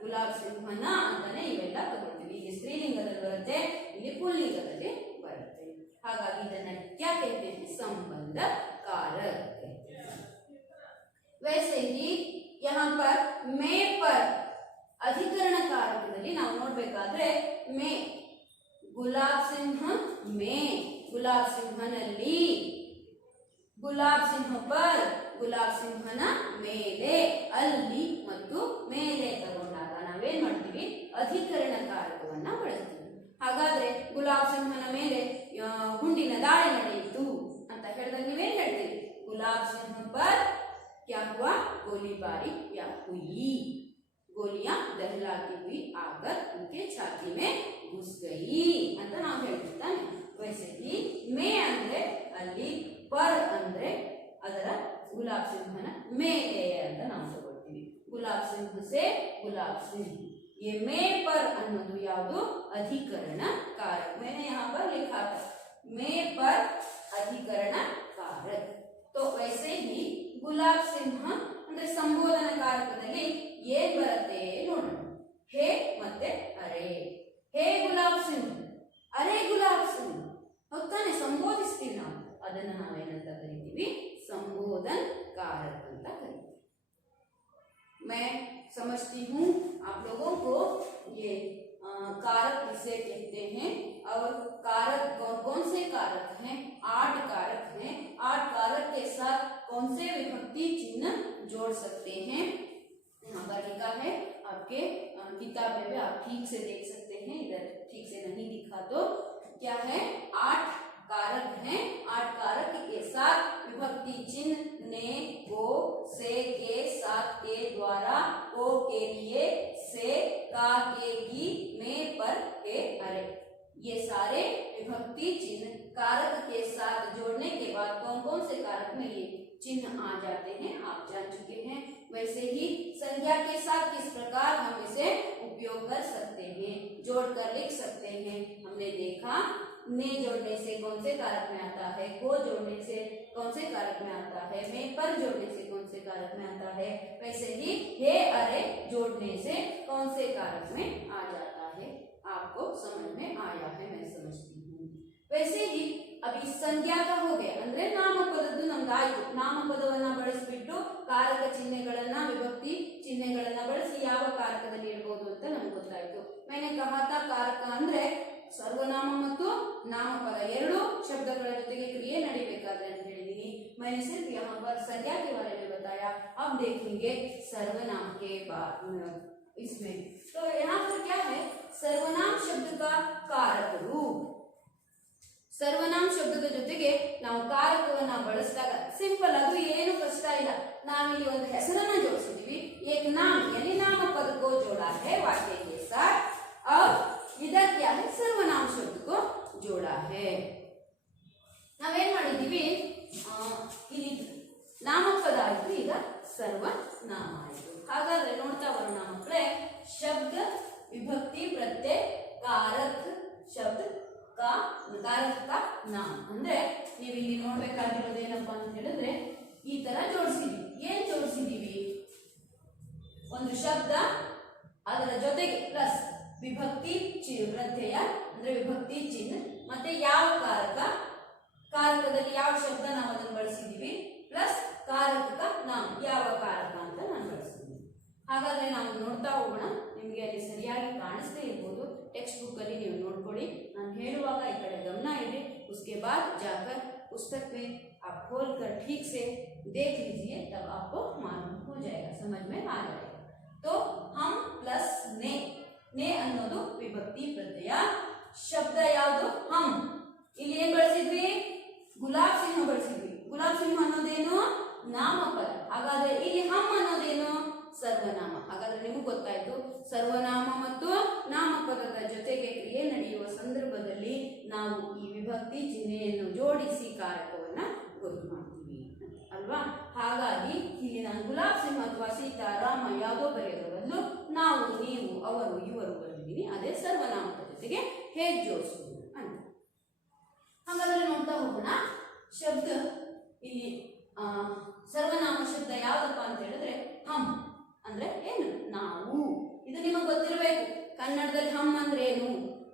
ಗುಲಾಬ್ ಸಿಂಹನ ಅಂತಾನೆ ಇವೆಲ್ಲ ತಗೊಳ್ತೀವಿ. ಇಲ್ಲಿ ಸ್ತ್ರೀಲಿಂಗದಲ್ಲಿ ಬರುತ್ತೆ, ಇಲ್ಲಿ ಪುಲ್ಲಿಂಗದಲ್ಲಿ ಬರುತ್ತೆ. ಹಾಗಾಗಿ ಇದನ್ನ क्या कहते हैं? संबंध कारक कहते हैं. वैसे ही यहाँ पर मैं पर ಅಧಿಕರಣ ಕಾರಕದಲ್ಲಿ ನಾವು ನೋಡ್ಬೇಕಾದ್ರೆ ಮೇ, ಗುಲಾಬ್ ಸಿಂಹ ಮೇ, ಗುಲಾಬ್ ಸಿಂಹನಲ್ಲಿ, ಗುಲಾಬ್ ಸಿಂಹ ಪರ್, ಗುಲಾಬ್ ಸಿಂಹನ ಮೇಲೆ, ಅಲ್ಲಿ ಮತ್ತು ಮೇಲೆ ತಗೊಂಡಾಗ ನಾವೇನ್ ಮಾಡ್ತೀವಿ? ಅಧಿಕರಣ ಕಾರಕವನ್ನ ಬಳಸ್ತೀವಿ. ಹಾಗಾದ್ರೆ ಗುಲಾಬ್ ಸಿಂಹನ ಮೇಲೆ ಗುಂಡಿನ ದಾಳಿ ನಡೆಯಿತು ಅಂತ ಹೇಳಿದಾಗ ನೀವೇನ್ ಹೇಳ್ತೀವಿ? ಗುಲಾಬ್ ಸಿಂಹ ಪರ್ ಕ್ಯಾ ಹುವಾ? ಗೋಲಿಬಾರಿ ಕ್ಯಾ ಹುಯಿ? गोलियां दहलाती हुई आकर उनके छाती में घुस गई ಅಂತ ನಾವು ಹೇಳ್ತಿದ್ದಾನೆ. वैसे ही ಮೇ ಅಂದ್ರೆ ಅಲ್ಲಿ, ಪರ್ ಅಂದ್ರೆ ಅದರ ಗುಲಾಬ್ ಸಿಂಹನ ಮೇಲೆ ಅಂತ ನಾವು ತಗೊಳ್ತೀವಿ. ಗುಲಾಬ್ ಸಿಂಹ ಸೆ ಗುಲಾಬ್ ಸಿಂಹ. ये ಮೇ ಪರ್ ಅನ್ನೋದು ಯಾವುದು? ಅಧಿಕರಣ ಕಾರಕ. मैंने यहाँ पर लिखा था ಮೇ ಪರ್ ಅಧಿಕರಣ ಕಾರಕ. तो वैसे ही ಗುಲಾಬ್ ಸಿಂಹ ಅಂದ್ರೆ ಸಂಬೋಧನ ಕಾರಕದಲ್ಲಿ ಏನ್ ಬರುತ್ತೆ ನೋಡೋಣ. ಹೇ ಮತ್ತೆ ಅರೆ. ಹೇ ಗುಲಾಬ್ ಸಿಂಗ್, ಅರೆ ಗುಲಾಬ್ ಸಿಂಗ್. ಹೊತ್ತಾನೆ ಸಂಬೋಧಿಸ್ತೀವಿ ನಾವು, ಅದನ್ನ ನಾವೇನಂತ ಕರಿತೀವಿ? ಸಂಬೋಧನ್ कारक ಅಂತ ಕರಿತೀವಿ. मैं समझती हूँ आप लोगों को ये कारक किसे कहते हैं और कारक कौन कौन से कारक हैं? 8 कारक हैं. 8 कारक के साथ कौन से विभक्ति चिन्ह जोड़ सकते हैं? यहाँ पर लिखा है आपके किताब में भी, आप ठीक से देख सकते हैं. इधर ठीक से नहीं दिखा तो क्या है? 8 कारक हैं. 8 कारक के साथ विभक्ति चिन्ह ने, को, से, के, साथ, के, द्वारा, को के लिए, से, का के की, में पर, के, अरे. ये सारे विभक्ति चिन्ह कारक के साथ जोड़ने के बाद कौन कौन से कारक में ये चिन्ह आ जाते हैं आप जान चुके हैं. वैसे ही संज्ञा के साथ किस प्रकार हम इसे उपयोग कर सकते हैं, जोड़कर लिख सकते हैं. हमने देखा ने जोड़ने से कौन से कारक में आता है, को जोड़ने से कौन से कारक में आता है, में पर जोड़ने से कौन से कारक में आता है. वैसे ही हे अरे जोड़ने से कौन से कारक में आ जाता है. आपको समझ में आया है, मैं समझती हूँ. वैसे ही अभी संज्ञा का हो गया ಅಂದ್ರೆ ನಾಮಪದದ್ದು ನಮ್ದಾಯ್ತು. ನಾಮಪದವನ್ನ ಬಳಸಿಬಿಟ್ಟು ಕಾರಕ ಚಿಹ್ನೆಗಳನ್ನ, ವಿಭಕ್ತಿ ಚಿಹ್ನೆಗಳನ್ನ ಬಳಸಿ ಯಾವ ಕಾರಕದಲ್ಲಿ ಇಡಬಹುದು ಅಂತ ನಮ್ಗೆ ಗೊತ್ತಾಯ್ತು. मैंने कहा था कारक ಅಂದ್ರೆ ಸರ್ವನಾಮ ಮತ್ತು ನಾಮಪದ ಎರಡು ಶಬ್ದಗಳ ಜೊತೆಗೆ ಕ್ರಿಯೆ ನಡಿಬೇಕಾದ್ರೆ ಅಂತ ಹೇಳಿದೀನಿ. मैंने सिर्फ यहाँ पर संज्ञा के बारे में बताया. अब देखेंगे सर्वनाम के बाद इसमें. तो यहाँ पर क्या है? सर्वनाम शब्द का कारक रूप. ಸರ್ವನಾಮ ಶಬ್ದದ ಜೊತೆಗೆ ನಾವು ಕಾರಕವನ್ನ ಬಳಸಿದಾಗ ಸಿಂಪಲ್, ಅದು ಏನು ಕಷ್ಟ ಇಲ್ಲ. ನಾವಿಲ್ಲಿ ಒಂದು ಹೆಸರನ್ನ ಜೋಡಿಸಿದೀವಿ. एक नाम यानी नामपद को जोड़ा है वाक्य के साथ. अब इधर क्या है? सर्वनाम शब्द को जोड़ा है. ನಾವೇನ್ ಮಾಡಿದೀವಿ? ಇಲ್ಲಿ ನಾಮಪದ ಆಯ್ತು, ಈಗ ಸರ್ವನಾಮ ಆಯ್ತು. ಹಾಗಾದ್ರೆ ನೋಡ್ತಾ ಬರೋಣ ಮಕ್ಕಳೇ. ಶಬ್ದ, ವಿಭಕ್ತಿ, ಪ್ರತ್ಯಯ, कारक, ಶಬ್ದ कारक का नाम ಅಂದ್ರೆ ನೀವು ಇಲ್ಲಿ ನೋಡಬೇಕಾಗಿರೋದು ಏನಪ್ಪಾ ಅಂತ ಹೇಳಿದ್ರೆ ಈ ತರ ಜೋಡಿಸಿದೀವಿ. ಏನ್ ಜೋಡಿಸಿದೀವಿ? ಒಂದು ಶಬ್ದ, ಅದರ ಜೊತೆಗೆ ಪ್ಲಸ್ ವಿಭಕ್ತಿ ಪ್ರತ್ಯಯ ಅಂದ್ರೆ ವಿಭಕ್ತಿ ಚಿಹ್ನೆ, ಮತ್ತೆ ಯಾವ ಕಾರಕ, ಕಾರಕದಲ್ಲಿ ಯಾವ ಶಬ್ದ ನಾವು ಅದನ್ನು ಬಳಸಿದೀವಿ, ಪ್ಲಸ್ ಕಾರಕ ನಾಮ ಯಾವ ಕಾರಕ ಅಂತ ನಾನು ಬಳಸಿದ್ದೀನಿ. ಹಾಗಾದ್ರೆ ನಾವು ನೋಡ್ತಾ ಹೋಗೋಣ. ನಿಮಗೆ ಅಲ್ಲಿ ಸರಿಯಾಗಿ ಕಾಣಿಸ್ತಾ ಇರ್ಬೋದು. टेक्स्ट बुक ಅಲ್ಲಿ ನೀವು ನೋಡ್ಕೊಳ್ಳಿ. ನಾನು ಹೇಳುವಾಗ ಈ ಕಡೆ ಗಮನ ಇಡಿ. उसके बाद जाकर पुस्तक में आप खोलकर ठीक से देख लीजिए, तब आपको मालूम हो जाएगा, समझ में आ जाएगा. तो हम प्लस ने ಅನ್ನೋದು ವಿಭಕ್ತಿ ಪ್ರತ್ಯಯ. ಶಬ್ದ ಯಾವುದು? हम. ಇಲ್ಲಿ ಏನು ಬಳಸಿದ್ವಿ? ಗುಲಾಬ್ ಸಿಂಹ ಬಳಸಿದ್ವಿ. ಗುಲಾಬ್ ಸಿಂಹ ಅನ್ನೋದೇನು? ನಾಮಪದ. ಹಾಗಾದ್ರೆ ಇಲ್ಲಿ हम ಅನ್ನೋದೇನು? ಸರ್ವನಾಮ. ಹಾಗಾದ್ರೆ ನಿಮಗೆ ಗೊತ್ತಾಯ್ತು, ಸರ್ವನಾಮ ಮತ್ತು ನಾಮಪದದ ಜೊತೆಗೆ ಕ್ರಿಯೆ ನಡೆಯುವ ಸಂದರ್ಭದಲ್ಲಿ ನಾವು ಈ ವಿಭಕ್ತಿ ಚಿಹ್ನೆಯನ್ನು ಜೋಡಿಸಿ ಕಾರಕವನ್ನ ಗುರುತು ಮಾಡ್ತೀವಿ ಅಲ್ವಾ. ಹಾಗಾಗಿ ಇಲ್ಲಿ ನಾನು ಗುಲಾಬ್ ಸಿಂಹ ಅಥವಾ ಸೀತಾರಾಮ ಯಾವುದೋ ಬರೆಯೋದ್ರ ಬದಲು ನಾವು, ನೀವು, ಅವರು, ಇವರು ಬರೆದಿದ್ದೀನಿ. ಅದೇ ಸರ್ವನಾಮದ ಜೊತೆಗೆ ಹೇಗೆ ಜೋಡಿಸುವುದು ಅಂತ. ಹಾಗಾದ್ರೆ ನೋಡ್ತಾ ಹೋಗೋಣ. ಶಬ್ದ ಇಲ್ಲಿ ಸರ್ವನಾಮ ಶಬ್ದ ಯಾವ್ದಪ್ಪ ಅಂತ ಹೇಳಿದ್ರೆ ಹಮ್ ಅಂದ್ರೆ ಏನು? ನಾವು. ಇದು ನಿಮಗೆ ಗೊತ್ತಿರಬೇಕು. ಕನ್ನಡದಲ್ಲಿ ಹಮ್ ಅಂದ್ರೆ ಏನು?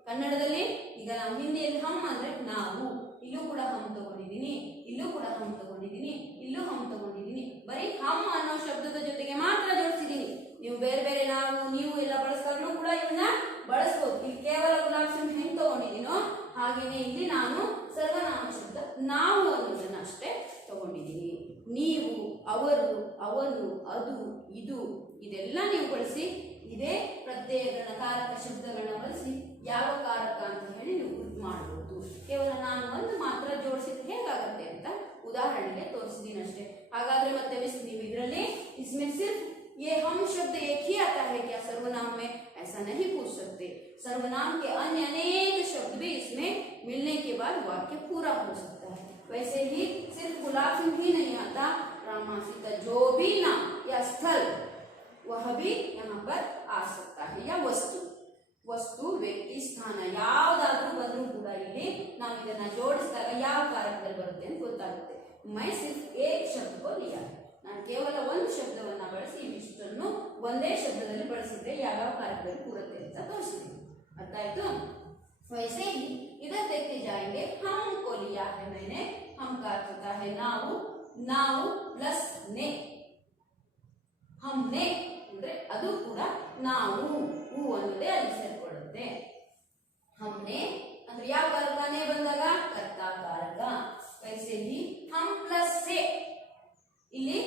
ಕನ್ನಡದಲ್ಲಿ ಈಗ ನಾವು ಹಿಂದಿಯಲ್ಲಿ ಹಮ್ ಅಂದ್ರೆ ನಾವು. ಇಲ್ಲೂ ಕೂಡ ಹಮ್ ತಗೊಂಡಿದ್ದೀನಿ, ಇಲ್ಲೂ ಕೂಡ ಹಮ್ ತಗೊಂಡಿದ್ದೀನಿ, ಇಲ್ಲೂ ಹಮ್ ತಗೊಂಡಿದ್ದೀನಿ. ಬರೀ ಹಮ್ ಅನ್ನೋ ಶಬ್ದದ ಜೊತೆಗೆ ಮಾತ್ರ ಜೋಡಿಸಿದ್ದೀನಿ. ನೀವು ಬೇರೆ ಬೇರೆ ನಾವು, ನೀವು ಎಲ್ಲ ಬಳಸ್ತಾಗ್ಲೂ ಕೂಡ ಇವನ್ನ ಬಳಸ್ಬೋದು. ಇಲ್ಲಿ ಕೇವಲ ಗುಲಾಬ್ ಸಿಂಹ ಹೆಂಗ್ ತಗೊಂಡಿದ್ದೀನೋ ಹಾಗೇನೆ ಇಲ್ಲಿ ನಾನು ಸರ್ವನಾಮ ಶಬ್ದ ನಾವು ಅನ್ನೋದನ್ನ ಅಷ್ಟೇ ತಗೊಂಡಿದ್ದೀನಿ. ನೀವು, ಅವರು, ಅವನು, ಅದು, ಇದು ಇದೆಲ್ಲ ನೀವು ಬಳಸಿ ಇದೇ ಪ್ರತ್ಯಯಗಳನ್ನ, ಕಾರಕ ಶಬ್ದಗಳನ್ನ ಬಳಸಿ ಯಾವ ಕಾರಕ ಅಂತ ಹೇಳಿ ನೀವು ಗುರುತು ಮಾಡಬಹುದು. ಕೇವಲ ನಾನು ಒಂದು ಮಾತ್ರ ಜೋಡಿಸಿದ್ರೆ ಹೇಗಾಗತ್ತೆ ಅಂತ ಉದಾಹರಣೆಗೆ ತೋರಿಸಿದ್ದೀನಿ ಅಷ್ಟೇ. ಹಾಗಾದ್ರೆ ಮತ್ತೆ ನೀವು ಇದರಲ್ಲಿ इसमें सिर्फ ये हम शब्द एक ही आता है क्या सर्वनाम में? ऐसा नहीं पूछ सकते. सर्वनाम के अन्य अनेक शब्द भी इसमें मिलने के बाद वाक्य पूरा हो सकता है. वैसे ही सिर्फ गुलाब सिंह ही नहीं आता, रामा सीता जो भी नाम या स्थल वह भी यहाँ पर आ सकता है. या ವಸ್ತು, ವ್ಯಕ್ತಿ, ಸ್ಥಾನ ಯಾವ್ದಾದ್ರೂ ಬಂದ್ರೂ ಕೂಡ ಇಲ್ಲಿ ನಾವು ಇದನ್ನ ಜೋಡಿಸಿದಾಗ ಯಾವ ಕಾರಕದಲ್ಲಿ ಬರುತ್ತೆ ಅಂತ ಗೊತ್ತಾಗುತ್ತೆ. ಮೈ ಸಿರ್ಫ್ ಏಕ್ ಶಬ್ದ ಕೋ ಲಿಯಾ, ನಾನು ಕೇವಲ ಒಂದು ಶಬ್ದವನ್ನ ಬಳಸಿ ಇವಿಷ್ಟನ್ನು ಒಂದೇ ಶಬ್ದದಲ್ಲಿ ಬಳಸಿದ್ರೆ ಯಾವ್ಯಾವ ಕಾರಕದಲ್ಲಿ ಕೂರುತ್ತೆ ಅಂತ ತೋರಿಸ್ತೀನಿ. ಅರ್ಥ ಆಯ್ತು? वैसे ही इधर देखते जाएंगे. हमको लिया है मैंने. हम का अर्थ होता है ನಾವು, ನಾವು ಪ್ಲಸ್ ನೆ. हमने ಅಂದ್ರೆ ಅದು ಕೂಡ ನಾವು, ಹೂ ಅನ್ನೋದೇ ಅಲ್ಲಿ ಸೇರ್ಕೊಳ್ಳುತ್ತೆ. हमने ಅಂದ್ರೆ ಯಾವ ಕಾರಕನೇ ಬಂದಾಗ ಕರ್ತಾ ಕಾರಕ. वैसे ही हम प्लस से, ಇಲ್ಲಿ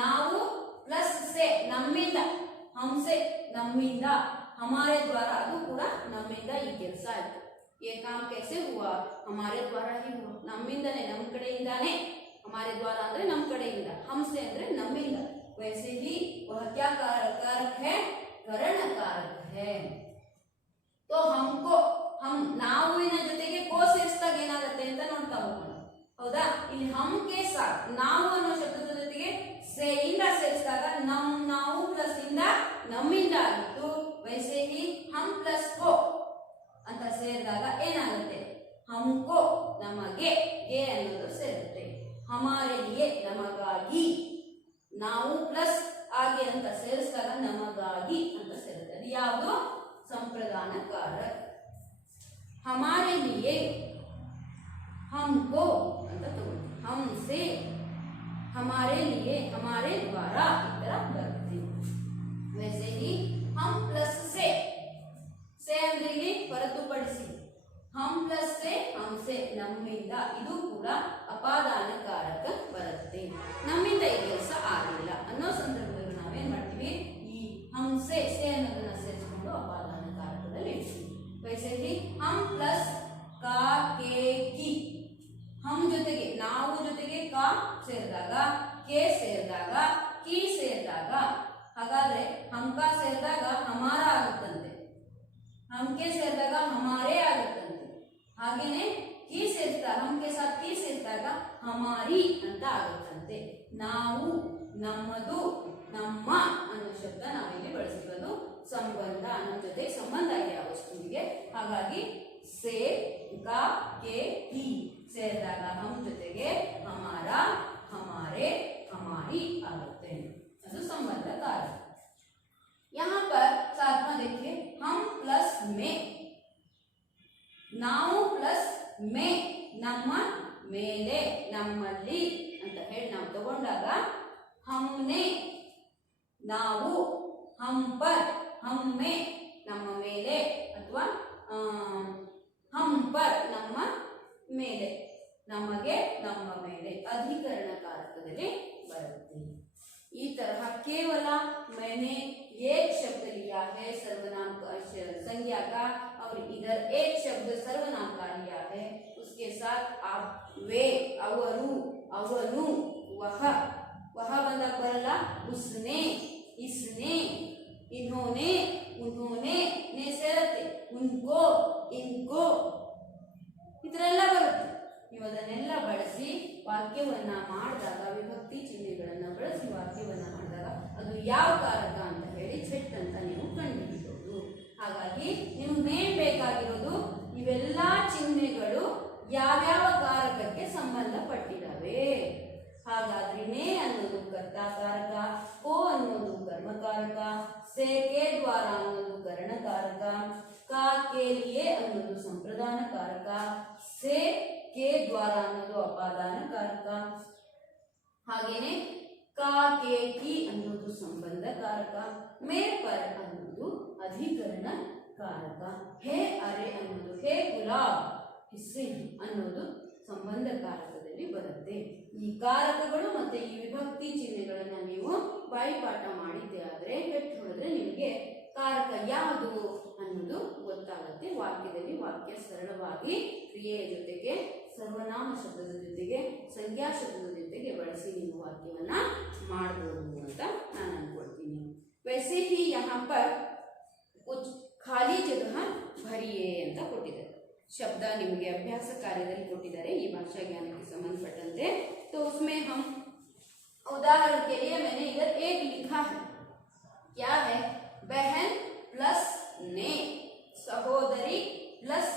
ನಾವು ಪ್ಲಸ್ ಸೆ ನಮ್ಮಿಂದ, हमसे ನಮ್ಮಿಂದ, हमारे द्वारा ಅದು ಕೂಡ ನಮ್ಮಿಂದ ಈ ಕೆಲಸ ಆಯ್ತು. ये काम कैसे हुआ? हमारे द्वारा ही हुआ. ನಮ್ಮಿಂದನೇ, ನಮ್ಮ ಕಡೆಯಿಂದಾನೇ. हमारे द्वारा ಅಂದ್ರೆ ನಮ್ಮ ಕಡೆಯಿಂದ, हमसे ಅಂದ್ರೆ ನಮ್ಮಿಂದ. वैसे ही वह क्या कारक है? करण कारक है. तो हमको, हम ನಾವುವಿನ ಜೊತೆಗೆ ಕೋ ಸೇರಿಸಿದಾಗ ಏನಾಗುತ್ತೆ ಅಂತ ನೋಡ್ತಾ ಹೋಗೋಣ. ಹೌದಾ? ಇಲ್ಲಿ ಹಮ್ ಕೆ ಸಾಥ್ ನಾವು ಅನ್ನೋ ಶಬ್ದದ ಜೊತೆಗೆ ಸೆ ಇಂದ ಸೇರಿಸಿದಾಗ ನಾವು ಪ್ಲಸ್ ಇಂದ ನಮ್ಮಿಂದ ಆಗಿತ್ತು. ವೈಸೆ ಹಿ ಹಮ್ ಪ್ಲಸ್ ಕೋ ಅಂತ ಸೇರಿದಾಗ ಏನಾಗುತ್ತೆ? ಹಮ್ಕೋ ನಮಗೆ, ಗೆ ಅನ್ನೋದು ಸೇರುತ್ತೆ. ಹಮಾರೆ ಲಿಯೆ ನಮಗಾಗಿ, ನಾವು ಪ್ಲಸ್ ಆಗೆ ಅಂತ ಸೇರಿಸಿದಾಗ ನಮಗಾಗಿ ಅಂತ ಸೇರುತ್ತೆ. ಅದು ಯಾವುದು? ಸಂಪ್ರದಾನ ಕಾರಕ. ಹಮಾರೆ ಲಿಯೆ हमको ಅಂತ ತಗೊಳ್ಳಿ. हमसे, हमारे लिए, हमारे द्वारा ಈ ತರ ಬರುತ್ತೆ. वैसे ही हम प्लस से ಅಂದ್ರೆ ಇಲ್ಲಿ ಹೊರತುಪಡಿಸಿ, हम प्लस से हमसे ನಮ್ಮಿಂದ, ಇದು ಕೂಡ ಅಪಾದಾನ ಕಾರಕ ಬರುತ್ತೆ. ನಮ್ಮಿಂದ ಈ ಕೆಲಸ ಆಗಿಲ್ಲ ಅನ್ನೋ ಸಂದರ್ಭದಲ್ಲಿ ನಾವೇನ್ ಮಾಡ್ತೀವಿ? ಈ हमसे से ಅನ್ನೋದನ್ನ ಸೇರಿಸಿಕೊಂಡು ಅಪಾದಾನ ಕಾರಕದಲ್ಲಿ ಇಡ್ತೀವಿ. वैसे ही हम ಪ್ಲಸ್ का के की, हम ಜೊತೆಗೆ, ನಾವು ಜೊತೆಗೆ ಕ ಸೇರಿದಾಗ, ಕೆ ಸೇರಿದಾಗ, ಕಿ ಸೇರಿದಾಗ, ಹಾಗಾದ್ರೆ ಹಮ್ಕ ಸೇರಿದಾಗ ಹಮಾರ ಆಗುತ್ತಂತೆ, ಹಮ್ಕೆ ಸೇರಿದಾಗ ಹಮಾರೇ ಆಗುತ್ತಂತೆ. ಹಾಗೇನೆ ಕಿ ಸೇರಿಸಿದಾಗ, ಹಮ್ಕೆ ಸಾಥ್ ಕಿ ಸೇರಿದಾಗ ಹಮಾರಿ ಅಂತ ಆಗುತ್ತಂತೆ. ನಾವು, ನಮ್ಮದು, ನಮ್ಮ ಅನ್ನೋ ಶಬ್ದ ನಾವಿಲ್ಲಿ ಬಳಸಿರೋದು ಸಂಬಂಧ ಅನ್ನೋ ಜೊತೆ ಸಂಬಂಧ ಇದೆ ಆ ವಸ್ತುವಿಗೆ. ಹಾಗಾಗಿ ಸೇ, ಕ, ಕೆ, ಕಿ ಸೇರಿದಾಗ ಹಮ್ ಜೊತೆಗೆ ಹಮಾರ, हमारे, हमारी आते हैं. ಅದು ಸಂಬಂಧ कारक. यहाँ पर साथ में देखिए हम प्लस में, ನಾವು ಪ್ಲಸ್ ಮೇ ನಮ್ಮ ಮೇಲೆ, ನಮ್ಮಲ್ಲಿ ಅಂತ ಹೇಳಿ ನಾವು ತಗೊಂಡಾಗ हमने ನಾವು, हम पर हम में ನಮ್ಮ ಮೇಲೆ ಅಥವಾ हम पर ನಮ್ಮ ಮೇಲೆ, ನಮಗೆ, ನಮ್ಮ ಮೇಲೆ ಅಧಿಕರಣ ಕಾರಕದಲ್ಲಿ ಬರುತ್ತೆ. ಈ ತರಹ ಕೇವಲ मैंने एक शब्द लिया है सर्वनाम का, संज्ञा का, और इधर एक शब्द सर्वनाम का लिया है, उसके साथ आप वे, ಅವರು, ಅವನು, वह ಬಂದಾಗ ಬರಲ್ಲ, उसने, इसने, इन्होंने, उन्होंने ने ಸೇರುತ್ತೆ, उनको, इनको ಇದರೆಲ್ಲ ಬರುತ್ತೆ. ನೀವು ಅದನ್ನೆಲ್ಲ ಬಳಸಿ ವಾಕ್ಯವನ್ನ ಮಾಡಿದಾಗ ವಿಭಕ್ತಿ ಚಿಹ್ನೆಗಳನ್ನು ಯಾವ ಕಾರಕ ಅಂತ ಹೇಳಿ ಥೆಟ್ ಅಂತ ನೀವು ಕಂಡುಹಿಡಿಯಬಹುದು. ಹಾಗಾಗಿ ನಿಮ್ಗೆ ಮೇನ್ ಬೇಕಾಗಿರೋದು ಇವೆಲ್ಲ ಚಿಹ್ನೆಗಳು ಯಾವ್ಯಾವ ಕಾರಕಕ್ಕೆ ಸಂಬಂಧಪಟ್ಟಿದ್ದಾವೆ. ಹಾಗಾದ್ರೆ ನೇ ಅನ್ನೋದು ಕರ್ತಾಕಾರಕ, ಕೋ ಅನ್ನೋದು ಕರ್ಮಕಾರಕ, ಸೆ ಕೆ ದ್ವಾರ ಅನ್ನೋದು ಕರಣಕಾರಕ, ಕಾ ಕೆ ಲಿಯೆ ಅನ್ನೋದು ಸಂಪ್ರದಾನ ಕಾರಕ, ಸೆ ಕೆ ದ್ವಾರ ಅನ್ನೋದು ಅಪಾದಾನ ಕಾರಕ, ಹಾಗೇನೆ ಕಾ ಕೆ ಕಿ ಅನ್ನೋದು ಸಂಬಂಧ ಕಾರಕ, ಮೇ ಪರ ಅನ್ನೋದು ಅಧಿಕರಣ ಕಾರಕ, ಹೇ ಅರೆ ಅನ್ನೋದು ಹೇ ಗುಲಾಬ್ ಹಿಸ್ಸಿನ್ ಅನ್ನೋದು ಸಂಬಂಧ ಕಾರಕದಲ್ಲಿ ಬರುತ್ತೆ. ಈ ಕಾರಕಗಳು ಮತ್ತೆ ಈ ವಿಭಕ್ತಿ ಚಿಹ್ನೆಗಳನ್ನ ನೀವು ಬಾಯಿಪಾಠ ಮಾಡಿದ್ದೆ ಆದ್ರೆ ಕಟ್ಟಿ ಹೊಡೆದ್ರೆ ನಿಮಗೆ ಕಾರಕ ಯಾವುದು ಅನ್ನೋದು ಗೊತ್ತಾಗುತ್ತೆ. ವಾಕ್ಯದಲ್ಲಿ ವಾಕ್ಯ ಸರಳವಾಗಿ ಕ್ರಿಯೆಯ ಜೊತೆಗೆ ಸರ್ವನಾಮ ಶಬ್ದದ ಜೊತೆಗೆ ಸಂಖ್ಯಾ ಶಬ್ದದ ಜೊತೆಗೆ ಬಳಸಿ ನೀವು ವಾಕ್ಯವನ್ನ ಮಾಡಬಹುದು ಅಂತ ನಾನು ಅನ್ಕೊಳ್ತೀನಿ. ವೈಸೆ ಹಿ ಯಹಾ ಪರ್ ಕುಚ್ ಖಾಲಿ ಜಗಹ ಭರಿಯೇ ಅಂತ ಕೊಟ್ಟಿದ್ದಾರೆ. शब्द निम्गे अभ्यास कार्य कोट्टिदारे ई भाषा ज्ञान के संबंधपट्टंते। तो उसमें हम उदाहरण के लिए मैंने इधर एक लिखा है, क्या है, बहन प्लस ने, सहोदरी प्लस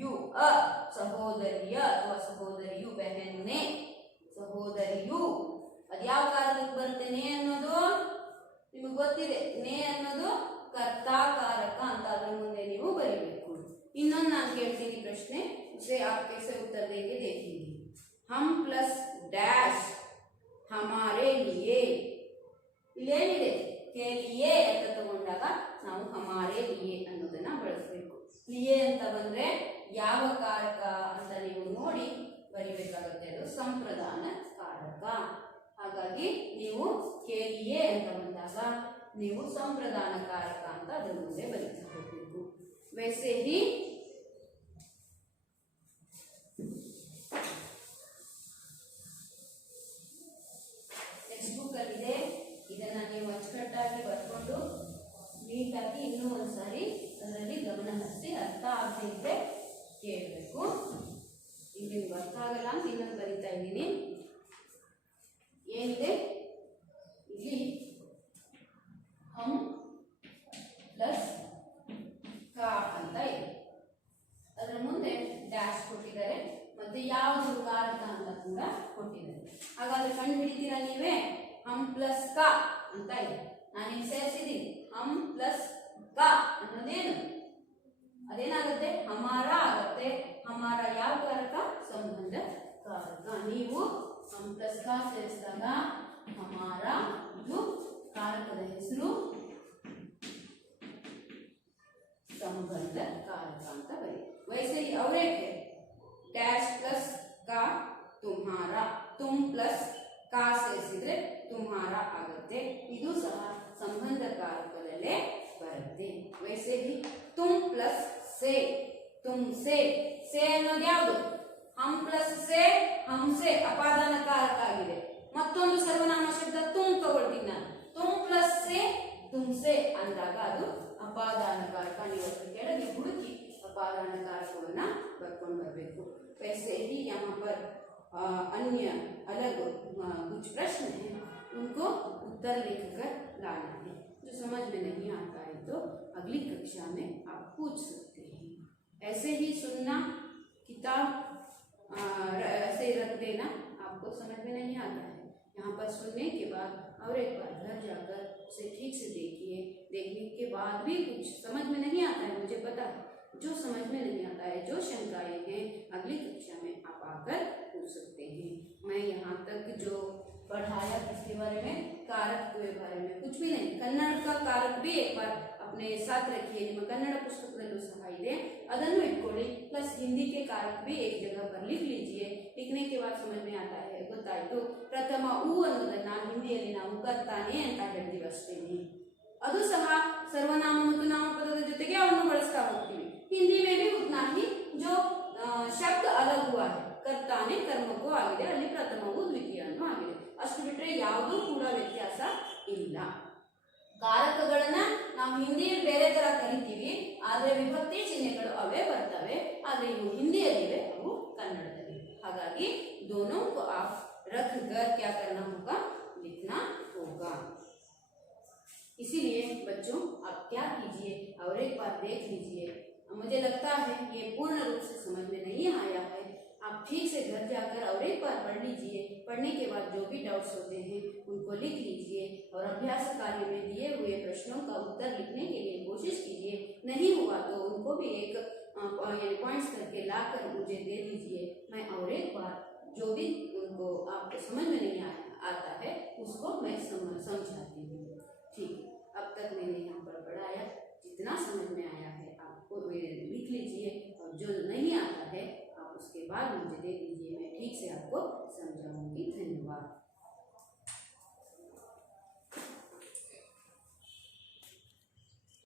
यू, सहोदरिय अथवा सहोदरियु, बहन ने, सहोदरियु अद्याव कारक बರುತ್ತೆ ने ಅನ್ನೋದು ನಿಮಗೆ ಗೊತ್ತಿದೆ. ने ಅನ್ನೋದು कर्ता कारक ಅಂತ ಅದರ ಮುಂದೆ ನೀವು ಬರೀಬೇಕು. ಇನ್ನೊಂದು ನಾನು ಕೇಳ್ತೀನಿ ಪ್ರಶ್ನೆ, उसे आप कैसे उत्तर देंगे देखिए. हम प्लस डैश हमारे लिए, ಇಲ್ಲೇನಿದೆ के लिए ಅಂತ ತಗೊಂಡಾಗ ನಾವು हमारे लिए ಅನ್ನೋದನ್ನ ಬಳಸಬೇಕು. लिए ಅಂತ ಬಂದ್ರೆ ಯಾವ ಕಾರಕ ಅಂತ ನೀವು ನೋಡಿ ಬರಿಬೇಕಾಗುತ್ತೆ, ಅದು ಸಂಪ್ರದಾನ ಕಾರಕ. ಹಾಗಾಗಿ ನೀವು के लिए ಅಂತ ಬಂದಾಗ ನೀವು ಸಂಪ್ರದಾನ ಕಾರಕ ಅಂತ ಅದರ ಮುಂದೆ ಬರೀತಾ ಹೋಗಬೇಕು. वैसे ही टेक्स्ट बुक ಅಲ್ಲಿದೆ, ಇದನ್ನ ನೀವು ಅಚ್ಚುಕಟ್ಟಾಗಿ ಬರ್ಕೊಂಡು ನೀಟಾಗಿ ಇನ್ನೂ ಒಂದ್ಸಾರಿ ಅದರಲ್ಲಿ ಗಮನ ಹರಿಸಿ ಅರ್ಥ ಆಗದಿದ್ರೆ ಕೇಳಬೇಕು. ಈಗ ನಿಮ್ಗೆ ಅರ್ಥ ಆಗಲ್ಲ ಅಂತ ಇನ್ನೊಂದು ಬರೀತಾ ಇದ್ದೀನಿ. ಏನಿದೆ ಇಲ್ಲಿ, हम प्लस का ಅಂತ ಇದೆ, ಅದರ ಮುಂದೆ ಡ್ಯಾಶ್ ಕೊಟ್ಟಿದ್ದಾರೆ ಮತ್ತೆ ಯಾವುದು ಕಾರಕ ಅಂತ ಕೂಡ ಕೊಟ್ಟಿದ್ದಾರೆ. ಹಾಗಾದ್ರೆ ಕಂಡು ಹಿಡಿತೀರಾ ನೀವೇ, हम प्लस का ಅಂತ ಇದೆ, ನಾನೇನು ಸೇರಿಸಿದ್ದೀನಿ, हम प्लस का ಅನ್ನೋದೇನು, ಅದೇನಾಗುತ್ತೆ, ಹಮಾರ ಆಗುತ್ತೆ. ಹಮಾರ ಯಾವ ಕಾರಕ, ಸಂಬಂಧ ಕಾರಕ. ನೀವು हम प्लस का ಸೇರಿಸಿದಾಗ ಹಮಾರ ಇದು ಕಾರಕದ ಹೆಸರು, संबंध कारक ಅಂತ ಬರಿ. वैसे ही और एक है, डैश प्लस का तुम्हारा, तुम प्लस का ಸೇರಿಸಿದ್ರೆ तुम्हारा ಆಗುತ್ತೆ, ಇದು ಸಹ ಸಂಬಂಧ ಕಾರಕದಲ್ಲೇ ಬರುತ್ತೆ. वैसे ही तुम प्लस से, तुमसे, से ಅನ್ನೋದು ಯಾವುದು, हम प्लस से हमसे ಅಪಾದಾನ ಕಾರಕ ಆಗಿದೆ. ಮತ್ತೊಂದು ಸರ್ವನಾಮ ಶಬ್ದ तुम ತಗೊಳ್ತೀನಿ ನಾನು, तुम प्लस से तुमसे ಅಂದಾಗ ಅದು ಅಪಾದಾನ ಕಾರಕ. ನೀವು ಕೆಳಗೆ ಹುಡುಕಿ ಅಪಾದಾನ ಕಾರಕವನ್ನ ಬರ್ಕೊಂಡು ಬರಬೇಕು. वैसे ही यहाँ पर अन्य अलग कुछ प्रश्न हैं, उनको उत्तर लिखकर लाना है. जो समझ में नहीं आता है तो अगली कक्षा में आप पूछ सकते हैं. ऐसे ही सुनना, किताब ऐसे रख देना, आपको समझ में नहीं आता है, यहाँ पर सुनने के बाद और एक बार घर जाकर उसे ठीक से देखिए. देखने के बाद भी कुछ समझ में नहीं आता है, मुझे पता है, जो समझ में नहीं आता है, जो शंकाएं हैं, अगली कक्षा में आप आकर पूछ सकते हैं. मैं यहाँ तक जो पढ़ाया इसके बारे में, कारक के बारे में कुछ भी नहीं, कन्नड़ का कारक भी एक बार अपने साथ रखिए. ನಿಮ್ಮ ಕನ್ನಡ ಪುಸ್ತಕದಲ್ಲೂ ಸಹ ಇದೆ, ಅದನ್ನು ಇಟ್ಕೊಳ್ಳಿ. प्लस हिंदी के कारक भी एक जगह पर लिख लीजिए. लिखने के बाद समझ में आता है, ಗೊತ್ತಾಯ್ತು, ಪ್ರಥಮ ಊ ಅನ್ನೋದನ್ನ ಹಿಂದಿಯಲ್ಲಿ ನಾವು ಕರ್ತಾನೆ ಅಂತ ಹೇಳ್ತೀವಿ ಅಷ್ಟೇನೆ. ಅದು ಸಹ ಸರ್ವನಾಮ ಮತ್ತು ನಾಮಪದದ ಜೊತೆಗೆ ಅವನ್ನು ಬಳಸ್ತಾ ಹೋಗ್ತೀವಿ. हिंदी में भी उतना ही जो शब्द अलग हुआ है, कर्ताने कर्मको ಆಗಿದೆ, ಅಲ್ಲಿ ಪ್ರಥಮವು ದ್ವಿತೀಯನೂ ಆಗಿದೆ, ಅಷ್ಟು ಬಿಟ್ಟರೆ ಯಾವುದೂ ಕೂಡ ವ್ಯತ್ಯಾಸ ಇಲ್ಲ. ಕಾರಕಗಳನ್ನ ನಾವು ಹಿಂದಿಯಲ್ಲಿ ಬೇರೆ ತರ ಕರಿತೀವಿ, ಆದ್ರೆ ವಿಭಕ್ತಿ ಚಿಹ್ನೆಗಳು ಅವೇ ಬರ್ತವೆ, ಆದ್ರೆ ಇವು ಹಿಂದಿಯಲ್ಲಿವೆ, ಅವು ಕನ್ನಡದಲ್ಲಿ. ಹಾಗಾಗಿ दोनों को आप रख कर क्या करना होगा, लिखना होगा. और एक बार देख लीजिए। मुझे लगता है ये पूर्ण रूप से समझ में नहीं आया है। आप ठीक से घर जाकर और एक बार पढ़ लीजिए। पढ़ने के बाद जो भी डाउट्स होते हैं उनको लिख लीजिए और अभ्यास कार्य में दिए हुए प्रश्नों का उत्तर लिखने के लिए कोशिश कीजिए। नहीं हुआ तो उनको भी एक पॉइंट्स करके लाकर मुझे दे दीजिए। मैं और एक बार जो भी उनको आपको समझ में नहीं आता है उसको मैं समझाती हूँ। ठीक है, अब तक मैंने यहाँ पर पढ़ाया, जितना समझ में आया है आपको लिख लीजिए और जो नहीं आता है आप उसके बाद मुझे दे दीजिए, मैं ठीक से आपको समझाऊंगी। धन्यवाद।